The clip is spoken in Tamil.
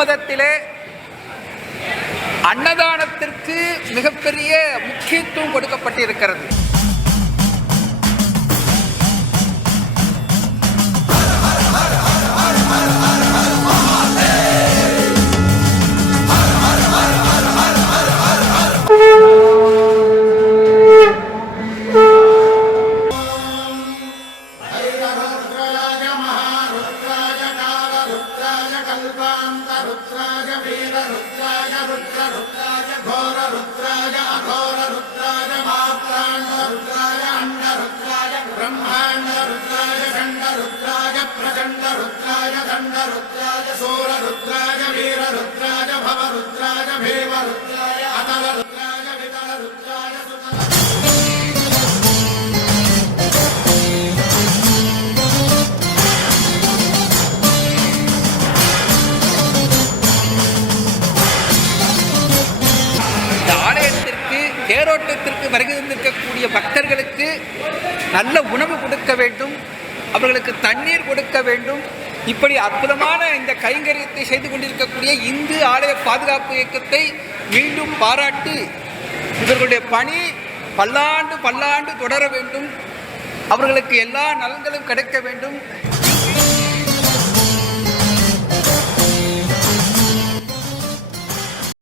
மதத்திலே அன்னதானத்திற்கு மிகப்பெரிய முக்கியத்துவம் கொடுக்கப்பட்டிருக்கிறது. தேரோட்டத்திற்கு வருகை தந்திருக்கக்கூடிய பக்தர்களுக்கு நல்ல உணவு கொடுக்க வேண்டும், அவர்களுக்கு தண்ணீர் கொடுக்க வேண்டும். இப்படி அற்புதமான இந்த கைங்கரியத்தை செய்து கொண்டிருக்கக்கூடிய இந்து ஆலய பாதுகாப்பு இயக்கத்தை மீண்டும் பாராட்டி இவர்களுடைய பணி பல்லாண்டு தொடர வேண்டும், அவர்களுக்கு எல்லா நலன்களும் கிடைக்க வேண்டும்.